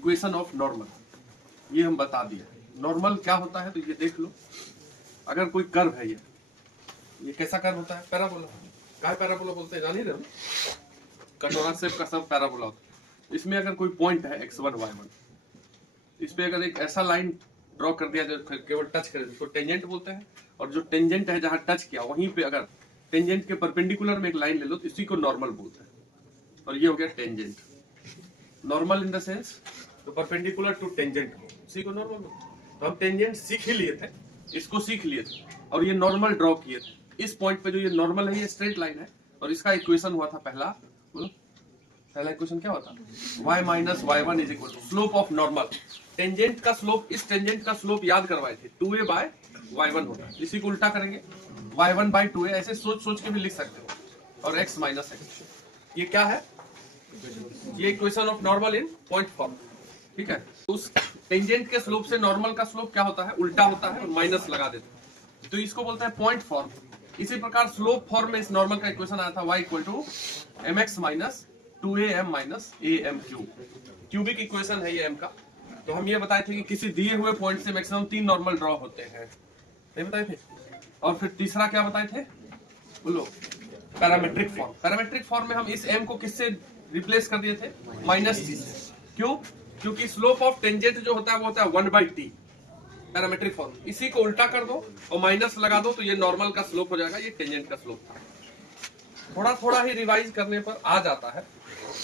Equation of normal ये हम बता दिए। नॉर्मल क्या होता है तो ये देख लो, अगर कोई कर्व है, ये कैसा कर्व होता है? पैराबोला। क्या पैराबोला बोलते हैं, जान ही रहे हो? कटोरा शेप का सब पैराबोला होता है। इसमें अगर कोई पॉइंट है x1 y1, इस पे अगर एक ऐसा लाइन ड्रॉ कर दिया जो केवल टच करे उसको टेंजेंट बोलते हैं, और जो टेंजेंट है जहां टच किया वहीं पे अगर टेंजेंट के परपेंडिकुलर में एक लाइन ले लो तो इसी को नॉर्मल बोलते हैं। और ये हो गया tangent. Normal in the sense तो परपेंडिकुलर टू टेंजेंट, इसी को नॉर्मल बोलते हैं। तो हम टेंजेंट सीख ही लिए थे, इसको सीख लिए थे और ये नॉर्मल ड्रॉ किए थे। इस पॉइंट पे जो ये नॉर्मल है ये स्ट्रेट लाइन है, और इसका इक्वेशन हुआ था पहला इक्वेशन क्या होता है? y minus y1 is equal to slope of normal. Tangent का स्लोप, इस टेंजेंट का स्लोप याद करवाए थे 2a बाय y1 होता है। इसी को उल्टा करेंगे y1 बाय 2a, ऐसे सोच सोच के भी लिख सकते हो। और x माइनस x, ये क्या है? ये equation of normal in point form. ठीक है, उस टेंजेंट के स्लोप से नॉर्मल का स्लोप क्या होता है? उल्टा होता है और माइनस लगा देते हैं, तो इसको बोलते हैं पॉइंट फॉर्म। इसी प्रकार स्लोप फॉर्म में इस नॉर्मल का इक्वेशन आया था y equal to mx minus 2am minus am cube. Cubic equation है ये m का। तो हम ये बताए थे कि किसी दिए हुए पॉइंट से मैक्सिमम 3 नॉर्मल ड्रॉ होते हैं, नहीं बताए थे? और फिर तीसरा क्या बताए थे? बोलो। Parametric form. पैरामेट्रिक फॉर्म में हम इस m को किससे रिप्लेस कर दिए थे? माइनस t से। क्यों? क्योंकि स्लोप ऑफ टेंजेंट जो होता है वो होता है 1/t। पैरामेट्रिक फॉर्म, इसी को उल्टा कर दो और माइनस लगा दो तो ये नॉर्मल का स्लोप हो जाएगा, ये टेंजेंट का स्लोप था। थोड़ा थोड़ा ही रिवाइज करने पर आ जाता है।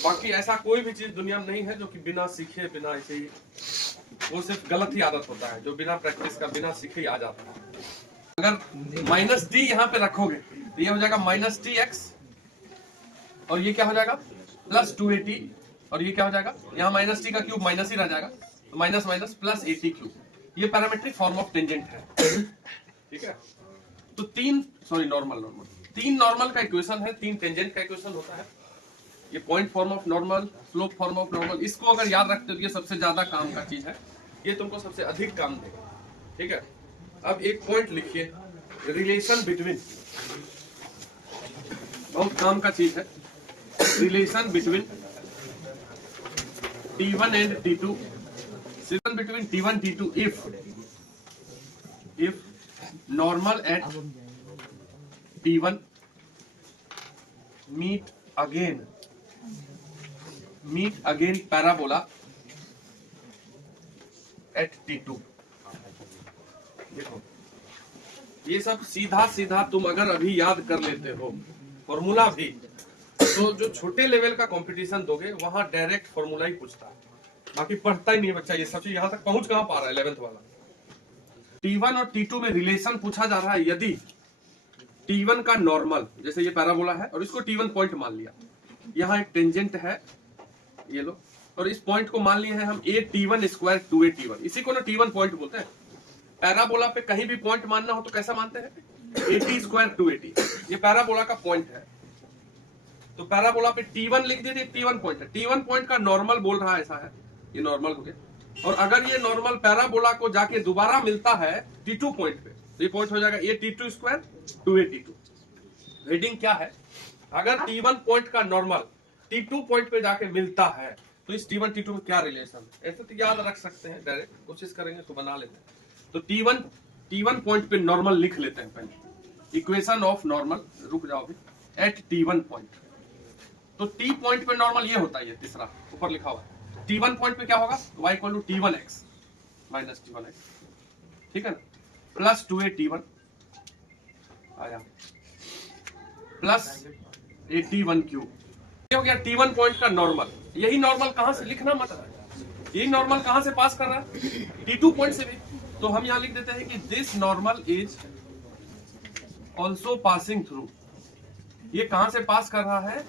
बाकी ऐसा कोई भी चीज दुनिया में नहीं है जो कि बिना सीखे, बिना ऐसे ही, वो सिर्फ गलत ही आदत होता है जो बिना प्रैक्टिस का, बिना सीखे ही आ जाता है। अगर माइनस टी यहाँ पे रखोगे तो ये हो जाएगा माइनस टी एक्स, और ये क्या हो जाएगा? प्लस 2at, और ये क्या हो जाएगा? यहाँ माइनस टी का क्यूब माइनस ही रह जाएगा, तो माइनस माइनस प्लस 80 क्यूब। ये पैरामेट्रिक फॉर्म ऑफ टेंजेंट है। ठीक है, तो तीन नॉर्मल का इक्वेशन है, 3 टेंजेंट का इक्वेशन होता है। ये point form of normal, slope form of normal, इसको अगर याद रखते हो तो ये सबसे ज्यादा काम का चीज है, ये तुमको सबसे अधिक काम देगा। ठीक है, अब एक पॉइंट लिखिए, रिलेशन बिटवीन, बहुत काम का चीज है। Relation between T1 and T2, relation between T1 T2 if normal at T1 meet again parabola at T2। देखो ये सब सीधा सीधा तुम अगर अभी याद कर लेते हो फॉर्मूला भी, तो जो छोटे लेवल का कंपटीशन दोगे वहां डायरेक्ट फॉर्मूला ही पूछता है, बाकी पढ़ता ही नहीं बच्चा। ये सब चीज यहाँ तक पहुंच कहां पा रहा है 11th वाला? T1 और T2 में रिलेशन पूछा जा रहा है। यदि T1 का नॉर्मल, जैसे ये पैराबोला है और इसको T1 पॉइंट मान लिया, यहाँ एक टेंजेंट है, ये लो, और इस पॉइंट को मान लिया है हम a_t1 स्क्वायर 2a_t1, इसी को ना T1 पॉइंट बोलते हैं। पैराबोला पे कहीं भी पॉइंट मानना हो तो कैसा मानते हैं? at square 2at। ये पैराबोला का पॉइंट है, तो पैराबोला पे T1 लिख दिए, T1 पॉइंट है। T1 पॉइंट का नॉर्मल बोल रहा है, ऐसा है, ये नॉर्मल हो गया। और अगर ये नॉर्मल पैराबोला को जाके दोबारा मिलता है T2 पॉइंट पे, तो ये पॉइंट हो जाएगा a_t2 स्क्वायर 2a_t2। हेडिंग क्या है? अगर T1 पॉइंट का नॉर्मल T2 पॉइंट पे जाके मिलता है तो इस T1 T2 में क्या रिलेशन है? ऐसे तो याद रख सकते हैं, डायरेक्ट कोशिश करेंगे तो बना लेते हैं। तो T1 पॉइंट पे नॉर्मल लिख लेते हैं पहले, इक्वेशन ऑफ नॉर्मल, रुक जाओ अभी, एट T1 पॉइंट। तो T पॉइंट पे नॉर्मल ये होता है, ये तीसरा ऊपर लिखा हुआ है। T1 पॉइंट पे क्या होगा? y equal to T1x minus T1x, ठीक है ना, प्लस 2a_t1 आया, प्लस a_t1 क्यूब। ये हो गया T1 पॉइंट का नॉर्मल। यही नॉर्मल कहां से लिखना मत है, यही नॉर्मल कहां से पास कर रहा है? T2 पॉइंट से भी। तो हम यहां लिख देते हैं कि this normal is also passing through. ये कहां से पास कर रहा है?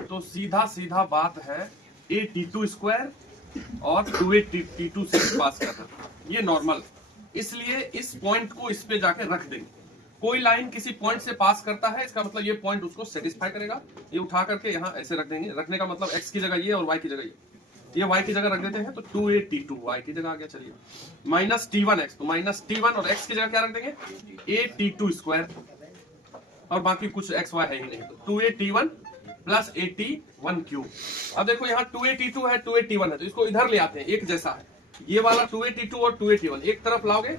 तो सीधा सीधा बात है, a_t2 स्क्वायर और 2a_t2 से पास कर रहा है, ये नॉर्मल। इसलिए इस पॉइंट को इस पे जाके रख देंगे। कोई लाइन किसी पॉइंट से पास करता है, इसका मतलब ये पॉइंट उसको सेटिस्फाई करेगा। ये उठा करके यहाँ ऐसे रख देंगे, रखने का मतलब x की जगह ये और y की जगह ये y की जगह रख देते हैं, तो 2a_t2 y की जगह आ गया। चलिए, माइनस T1x, तो माइनस T1 और x की जगह क्या रख देंगे? a_t2 स्क्वायर, और बाकी कुछ x y है ही नहीं, तो 2a_t1 प्लस 81 क्यूब। अब देखो यहाँ 282 है, 281 है, तो इसको इधर ले आते हैं, एक जैसा है ये वाला 282 और 281 एक तरफ लाओगे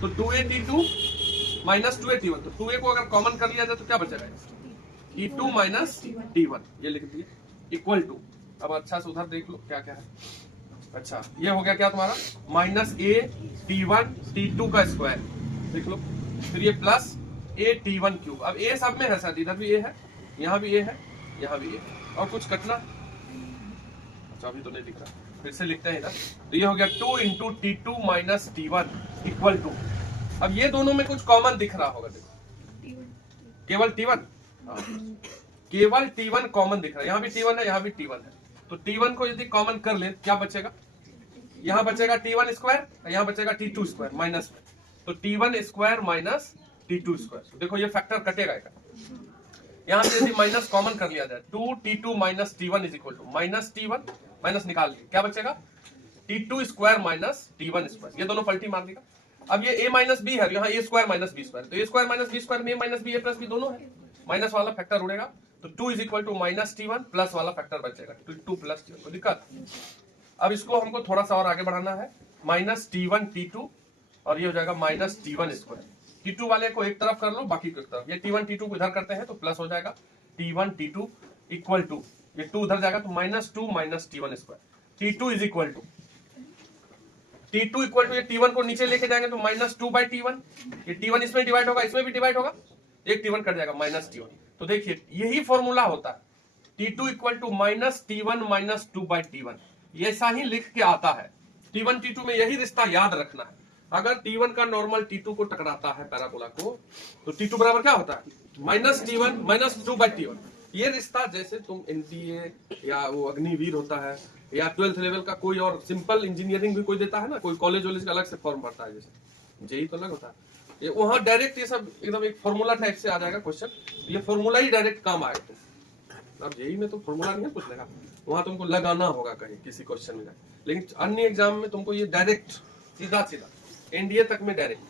तो 282 माइनस 281, तो 2a को अगर कॉमन कर लिया जाए तो क्या बचेगा, T2 माइनस T1, ये लिख दिए इक्वल टू। अब अच्छा से उधर देख लो क्या क्या है। अच्छा ये हो गया क्या तुम्हारा माइनस a T1 T2 का स्क्वायर, देख लो, फिर ये प्लस a T1 क्यूब। अब a सब में है सर, इधर भी a है, यहाँ भी a है, यहाँ भी a है, और कुछ कटना, अच्छा अभी तो नहीं दिख रहा, फिर से लिखते हैं इधर, तो ये हो गया 2 into T2 minus T1 equal to. अब ये दोनों में कुछ कॉमन दिख रहा होगा, देखो केवल T1, केवल T1 कॉमन दिख रहा है, यहाँ भी T1 है, यहाँ भी T1 है, तो T1 को यदि कॉमन कर ले क्या बचेगा, यहाँ बचेगा T1 स्क्वायर, यहाँ बचेगा T2 स्क्वायर माइनस में, तो T1 square minus T2 square. तो देखो ये फैक्टर कटेगा, यहाँ से यदि माइनस कॉमन कर लिया जाए 2T2 minus T1 is equal to minus T1 minus निकाल लिया, क्या बचेगा T2 square minus T1 square, ये दोनों पलटी मार देगा। अब ये a माइनस बी है, यहाँ a square minus B square, तो a square minus B square में minus B a plus B दोनों है, माइनस वाला फैक्टर उड़ेगा, तो 2 is equal to minus T1 plus वाला फैक्टर बचेगा 2 प्लस T1, तो दिक्कत। अब इसको हमको थोड़ा सा और आगे बढ़ाना है, माइनस T1 T2 और ये हो जाएगा माइनस T1 स्क्वायर। T2 वाले को एक तरफ कर लो, बाकी को एक तरफ, ये T1 T2 को इधर करते हैं तो प्लस हो जाएगा T1 T2 इक्वल टू, ये 2 उधर जाएगा तो minus 2 minus T1 square, T2 is equal to T2 equal to, ये T1 को नीचे लेके जाएंगे तो माइनस 2 बाई T1, ये T1 इसमें डिवाइड होगा, इसमें भी डिवाइड होगा, एक T1 कट जाएगा माइनस T1। तो देखिए यही फॉर्मूला होता है T2 equal to minus T1 minus 2 by T1, ये ऐसा ही लिख के आता है। T1 T2 में यही रिश्ता याद रखना है, अगर T1 का नॉर्मल T2 को टकराता है पैराबोला को, तो T2 बराबर क्या होता है minus T1 minus 2 by T1। ये रिश्ता जैसे तुम NTA या वो अग्निवीर होता है या 12th लेवल का कोई और सिंपल इंजीनियरिंग भी कोई देता है ना, कोई कॉलेज वॉलेज का अलग से फॉर्म भरता है, जैसे जेई तो अलग होता है, ये वहां डायरेक्ट ये सब एकदम एक फॉर्मूला टाइप से आ जाएगा क्वेश्चन, ये फॉर्मूला ही डायरेक्ट काम आएगा। अब जेई में तो फॉर्मूला नहीं है कुछ लगा, वहां तुमको लगाना होगा कहीं किसी क्वेश्चन में, लेकिन अन्य एग्जाम में तुमको ये डायरेक्ट सीधा सीधा एनडीए तक में डायरेक्ट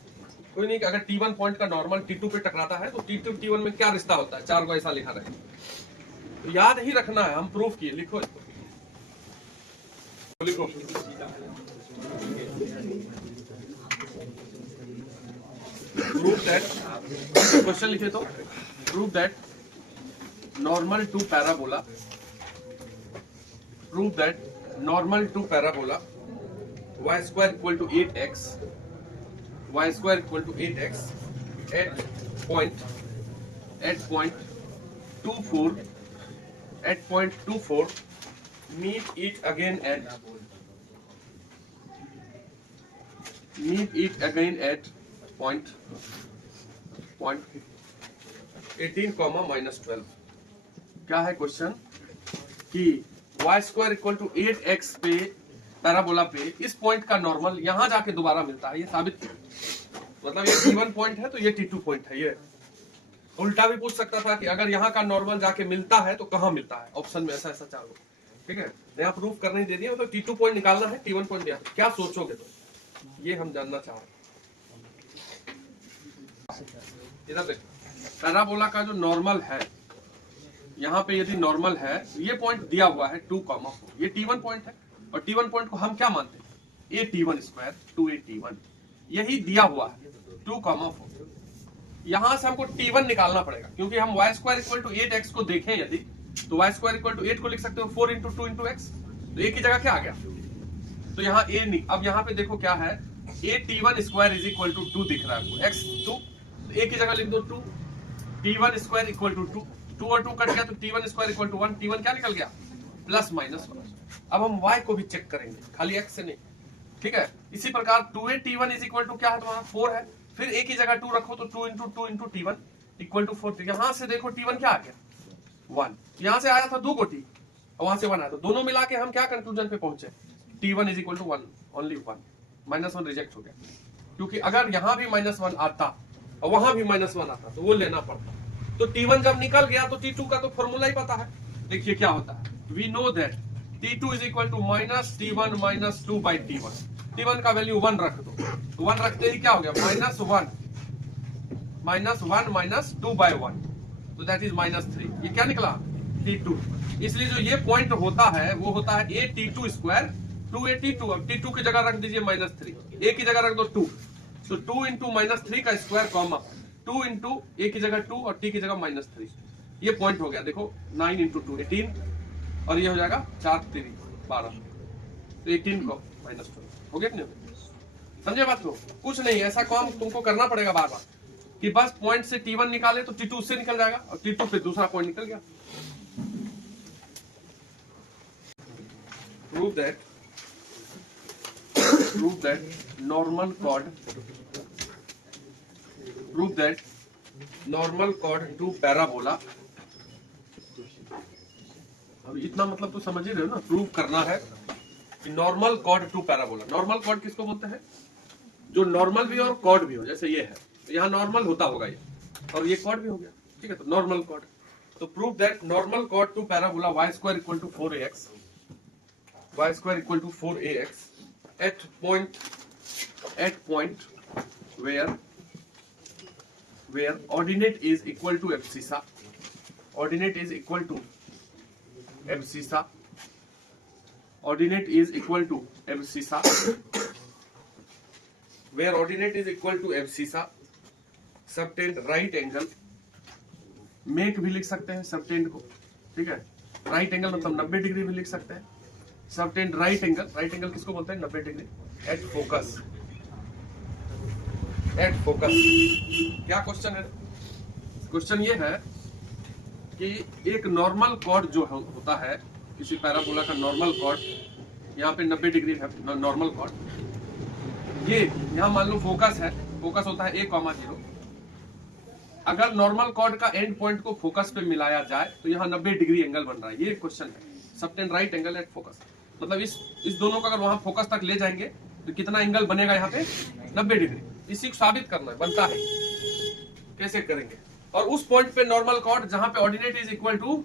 कोई नहीं। अगर T1 पॉइंट का नॉर्मल T2 पे टकराता है तो T2 T1 में क्या रिश्ता होता है, 4 को ऐसा लिखा रहे, तो याद ही रखना है, हम प्रूफ किए, लिखो इसको, लिखो प्रूफ दैट, क्वेश्चन लिखे तो proof that normal to parabola, proof that normal to parabola y square equal to 8x, y square equal to 8x at point 24 meet it again at point 18 comma minus 12। क्या है question कि y square equal to 8x पे parabola पे इस point का normal यहां जाके दोबारा मिलता है, ये साबित किया, मतलब ये T1 पॉइंट है तो ये T2 पॉइंट है। ये उल्टा भी पूछ सकता था कि अगर यहाँ का नॉर्मल जाके मिलता है तो कहाँ मिलता है, ऑप्शन में ऐसा ऐसा चार, ठीक है, यहाँ प्रूफ करने ही दे दिया, मतलब T2 पॉइंट निकालना है, T1 पॉइंट दिया, क्या सोचोगे तो ये हम जानना चाह रहे हैं। इधर देखो पैराबोला का जो नॉर्मल है, यहाँ पे यदि नॉर्मल है ये पॉइंट दिया हुआ है 2,4, ये T1 पॉइंट है, और T1 पॉइंट को हम क्या मानते हैं a T1 square 2a T1, यही दिया हुआ है 2,4। यहां से हमको T1 निकालना पड़ेगा, क्योंकि हम y square equal to 8x को देखें यदि, तो y स्क्वायर इक्वल टू 8 को लिख सकते हो 4 इंटू 2 इंटू x, तो a की जगह क्या आ गया, तो यहाँ a नहीं। अब यहाँ पे देखो क्या है, a T1 square is equal to 2 दिख रहा है आपको, x 2, तो a की जगह लिख दो 2, T1 स्क्वायर इक्वल टू 2 और 2 कट गया तो T1 square equal to 1, T1 क्या निकल गया प्लस माइनस 1। अब हम y को भी चेक करेंगे, खाली x से नहीं, ठीक है। इसी प्रकार 2a T1 is equal to क्या है तुम्हारा 4 है, फिर a की जगह 2 रखो तो 2 इंटू T1 इक्वल टू 4, यहां से देखो T1 क्या आ गया 1, यहां से आया था 2 को T और वहां से 1 आया, तो दोनों मिला के हम क्या कंक्लूजन पे पहुंचे, T1 is equal to 1, only 1, minus 1 reject हो गया, क्योंकि अगर यहां भी माइनस 1 आता और वहां भी माइनस 1 आता तो वो लेना पड़ता, तो T1 जब निकल गया तो T2 का तो फॉर्मूला ही पता है। देखिए क्या होता है, we know that T2 is equal to minus T1 minus 2 by T1, T1 का वैल्यू 1 रख दो, तो 1 रखते ही क्या हो गया माइनस 1 माइनस 2 बाई 1, तो दैट इज माइनस 3, ये क्या निकला T2। इसलिए जो ये पॉइंट होता है वो होता है a T2 square 2a T2। अब T2 की जगह रख दीजिए -3, a की जगह रख दो 2, तो 2 इंटू -3 का स्क्वायर कॉमा 2 इंटू a की जगह 2 और t की जगह -3। ये पॉइंट हो गया, देखो 9 इंटू 2 18 और ये हो जाएगा 4 3 12, तो 18 को -12 हो गया कि नहीं? समझे बात को? कुछ नहीं, ऐसा काम तुमको करना पड़ेगा बार बार कि बस पॉइंट से T1 निकाले तो T2 उससे निकल जाएगा और T2 पे दूसरा पॉइंट निकल गया। Prove that normal chord to parabola। अब इतना मतलब तो समझ ही रहे हो ना, प्रूव करना है कि normal chord to parabola. Normal chord किसको बोलते हैं? जो नॉर्मल भी और कॉर्ड भी हो, जैसे ये है तो यहाँ नॉर्मल होता होगा ये, और ये कॉर्ड भी हो गया, ठीक है? तो नॉर्मल कॉर्ड, तो prove that normal chord to parabola y square equal to 4ax at point where ordinate is equal to abscissa, ordinate is equal to abscissa, ordinate is equal to abscissa, where ordinate is equal to abscissa, subtend right angle, make भी लिख सकते हैं subtend को, ठीक है? Right angle मतलब 90 degree भी लिख सकते हैं। Subtend right angle, right angle किसको बोलते हैं? 90 degree. At focus, at focus. क्या क्वेश्चन है? क्वेश्चन ये है कि एक नॉर्मल कॉर्ड जो होता है किसी पैराबोला का, नॉर्मल कॉर्ड यहाँ पे 90 डिग्री है नॉर्मल कॉर्ड, ये यहाँ मान लो फोकस है, फोकस होता है a,0। अगर नॉर्मल कॉर्ड का एंड पॉइंट को फोकस पे मिलाया जाए तो यहाँ 90 डिग्री एंगल बन रहा है। ये क्वेश्चन है, subtend right angle at focus. मतलब इस दोनों को अगर वहां फोकस तक ले जाएंगे तो कितना एंगल बनेगा यहाँ पे? 90 डिग्री। इसी को साबित करना है, बनता है, कैसे करेंगे? और उस पॉइंट पे नॉर्मल कॉर्ड जहां पे ordinate is equal to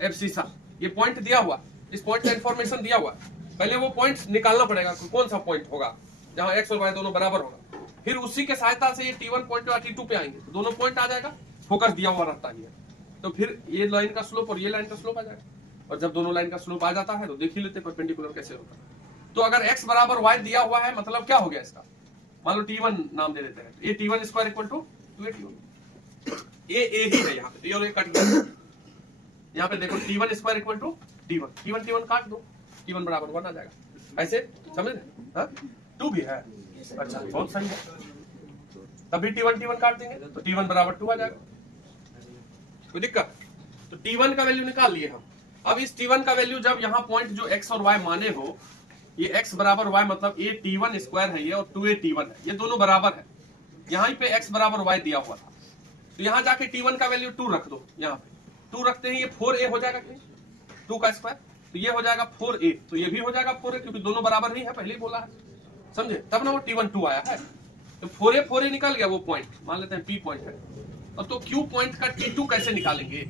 abscissa, ये पॉइंट दिया हुआ, इस पॉइंट का इंफॉर्मेशन दिया हुआ, पहले वो पॉइंट निकालना पड़ेगा कौन सा पॉइंट होगा जहां एक्स और वाई दोनों बराबर होगा। फिर उसी के सहायता से ये T1 पॉइंट और T2 पे आएंगे, तो दोनों पॉइंट आ जाएगा, फोकस दिया हुआ रहता है। तो फिर ये लाइन का स्लोप और ये लाइन का स्लोप आ जाएगा, और जब दोनों लाइन का स्लोप आ जाता है तो देख ही लेते परपेंडिकुलर कैसे होता है। तो अगर x बराबर y दिया हुआ है, मतलब क्या हो गया इसका? मान लो T1 नाम दे देते हैं, ये T1 square equal to 2a ही है यहाँ पे, और ये कट गया। यहाँ पे देखो T1 square equal to T1 काट दो, T1 बराबर 1 आ जाएगा। ऐसे समझ रहे? 2 भी है, अच्छा बहुत सही है। तभी T1 काट देंगे तो T1 बराबर 2 आ जाएगा, कोई दिक्कत? तो T1 का वैल्यू निकाल लिए हम। अब इस T1 का वैल्यू जब यहाँ पॉइंट जो x और y माने हो, ये x बराबर y मतलब a T1 स्क्वायर है ये और 2a T1 है, ये दोनों बराबर है। यहाँ पे x बराबर y दिया हुआ था, तो यहाँ जाके T1 का वैल्यू 2 रख दो। यहाँ पे 2 रखते ही ये 4a हो जाएगा, 2 का स्क्वायर, तो ये हो जाएगा 4a, तो ये भी हो जाएगा 4a, क्योंकि दोनों बराबर ही है, पहले ही बोला है, समझे? तब ना वो T1 2 आया है। तो 4a निकल गया, वो पॉइंट मान लेते हैं P पॉइंट है। और तो Q पॉइंट का T2 कैसे निकालेंगे?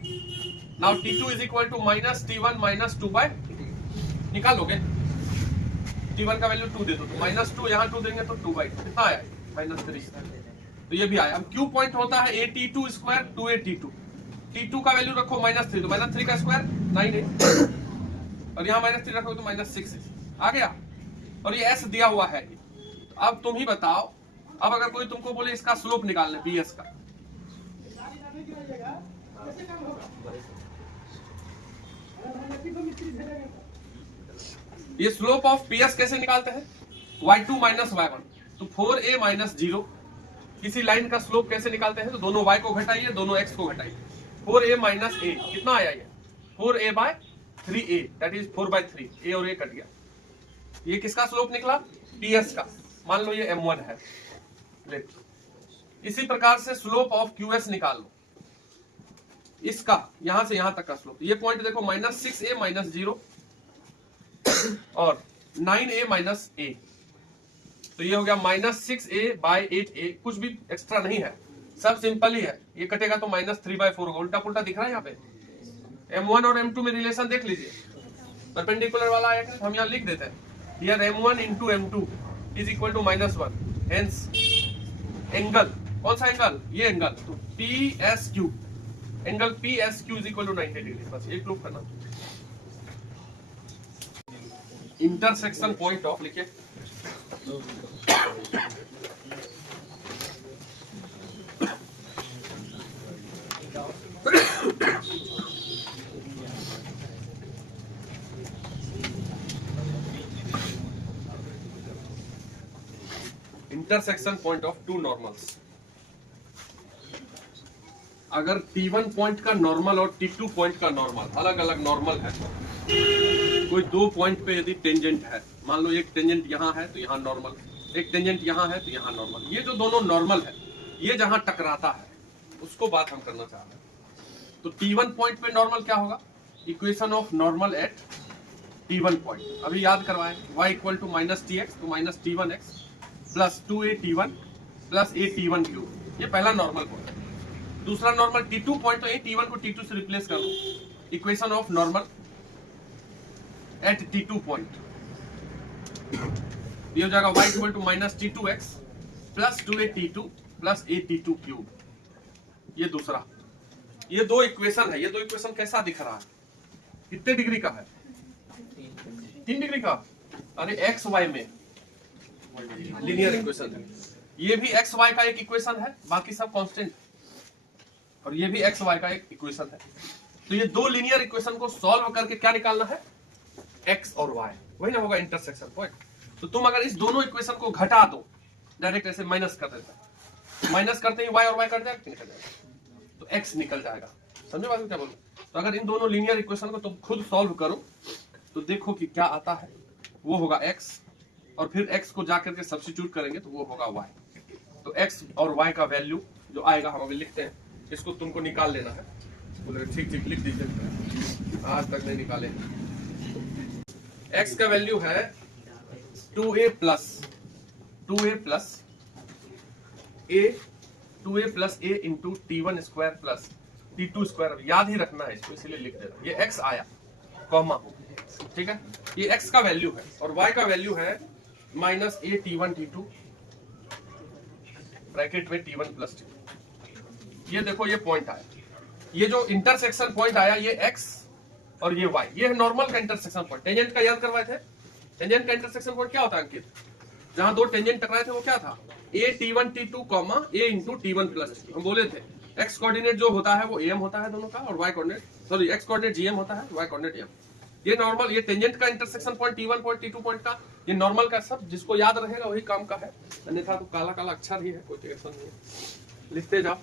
Now T2 is equal to -T1 -2 निकालोगे, T1 का वैल्यू 2 दे दो, तो -2 यहाँ 2 देंगे तो 2/2 कितना आया? -3। तो ये भी आया। अब Q पॉइंट होता है a T2 square 2a T2, T2 का वैल्यू रखो -3, तो -3 का स्क्वायर 9 है, और यहाँ -3 रखोगे तो -6 आ गया। और ये s दिया हुआ है। अब तुम ही बताओ, अब अगर कोई तुमको बोले इसका स्लोप निकालना PS का, ये स्लोप ऑफ PS कैसे निकालते हैं? y2 माइनस y1, तो 4a माइनस 0। किसी लाइन का स्लोप कैसे निकालते हैं? तो दोनों y को घटाइए, दोनों x को घटाइए, 4a माइनस a कितना आया? ये 4a/3a, दैट इज 4/3, a और a कट गया। ये किसका स्लोप निकला? PS का। मान लो ये m1 है, इसी प्रकार से स्लोप ऑफ QS निकाल लो, इसका यहां से यहां तक का स्लोप। ये पॉइंट देखो -6a माइनस 0 और 9a माइनस a, तो ये हो गया -6a/8a, कुछ भी एक्स्ट्रा नहीं है, सब सिंपल ही है। ये कटेगा तो -3/4 होगा, उल्टा पुल्टा दिख रहा है यहाँ पे। M1 और M2 में रिलेशन देख लीजिए, परपेंडिकुलर वाला आया हम यहाँ लिख देते हैं, here M1 into M2 is equal to -1, hence angle, कौन सा एंगल? ये एंगल, तो PSQ angle P S Q is equal to 90 degree, बस एक प्रूफ करना। इंटरसेक्शन पॉइंट ऑफ लिखिए intersection point of two normals. अगर T1 पॉइंट का नॉर्मल और T2 पॉइंट का नॉर्मल अलग अलग नॉर्मल है, कोई दो पॉइंट पे यदि टेंजेंट है, मान लो एक टेंजेंट यहाँ है तो यहाँ नॉर्मल, एक टेंजेंट यहाँ है तो यहाँ नॉर्मल, ये जो दोनों नॉर्मल है ये जहां टकराता है उसको बात हम करना चाह रहे हैं। तो T1 पॉइंट पे नॉर्मल क्या होगा, equation of normal at T1 point अभी याद करवाएं, y equal to minus TX तो minus T1X plus 2AT1 plus AT1 cube, ये पहला नॉर्मल पॉइंट। दूसरा नॉर्मल T2 पॉइंट, तो T1 को T2 से रिप्लेस कर दो, equation of normal at T2 point, ये हो जाएगा y equal to minus T2X plus 2AT2 plus AT2 cube, ये दूसरा। ये दो इक्वेशन है, ये दो इक्वेशन कैसा दिख रहा है, कितने डिग्री का है, 3 डिग्री का। अरे एक्स वाई में लीनियर इक्वेशन है, ये भी एक्स वाई का एक इक्वेशन है, बाकी सब कांस्टेंट, और ये भी एक्स वाई का एक इक्वेशन है। तो ये दो लीनियर इक्वेशन को सॉल्व करके क्या निकालना है, एक्स और वाई, वही ना होगा इंटरसेक्शन पॉइंट। तो तुम अगर इस दोनों इक्वेशन को घटा दो, डायरेक्ट ऐसे माइनस कर देता, माइनस करते ही वाई और वाई कट जाएगा, निकल जाएगा, तो एक्स निकल जाएगा। समझे बात क्या बोलूं? तो अगर इन दोनों लीनियर इक्वेशन को तुम खुद सॉल्व करो तो देखो कि क्या आता है, वो होगा एक्स, और फिर एक्स को जाकर के सब्स्टिट्यूट करेंगे तो वो होगा वाई। तो एक्स और वाई का वैल्यू जो आएगा, हम अभी लिखते हैं, इसको तुमको निकाल लेना है। बोले ठीक ठीक लिख दीजिए, आज तक नहीं निकाले। एक्स का वैल्यू है 2a plus a into T1 square plus T2 square, याद ही रखना है इसको, इसलिए लिख दे रहा हूं। ये x आया कॉमा, ठीक है, ये x का वैल्यू है, और y का वैल्यू है minus a T1 T2 bracket में T1 प्लस T2। ये देखो ये पॉइंट आया, ये जो इंटरसेक्शन पॉइंट आया ये x और ये y, ये है नॉर्मल का इंटरसेक्शन पॉइंट। टेंजेंट का याद करवाए थे, टेंजेंट का इंटरसेक्शन पॉइंट क्या होता है अंकित, जहां दो टेंजेंट टकराए थे वो क्या था, a T1 T2 comma a into T1 plus T2। हम बोले थे x कोऑर्डिनेट जो होता है वो am होता है दोनों का, और y coordinate, sorry x coordinate gm होता है, y कोऑर्डिनेट m। ये नॉर्मल, ये टेंजेंट का intersection point T1 point T2 point का, ये नॉर्मल का सब जिसको याद रहेगा वही काम का है, अन्यथा तो काला काला अक्षर ही है, कोई टेंशन नहीं है, लिखते जाओ।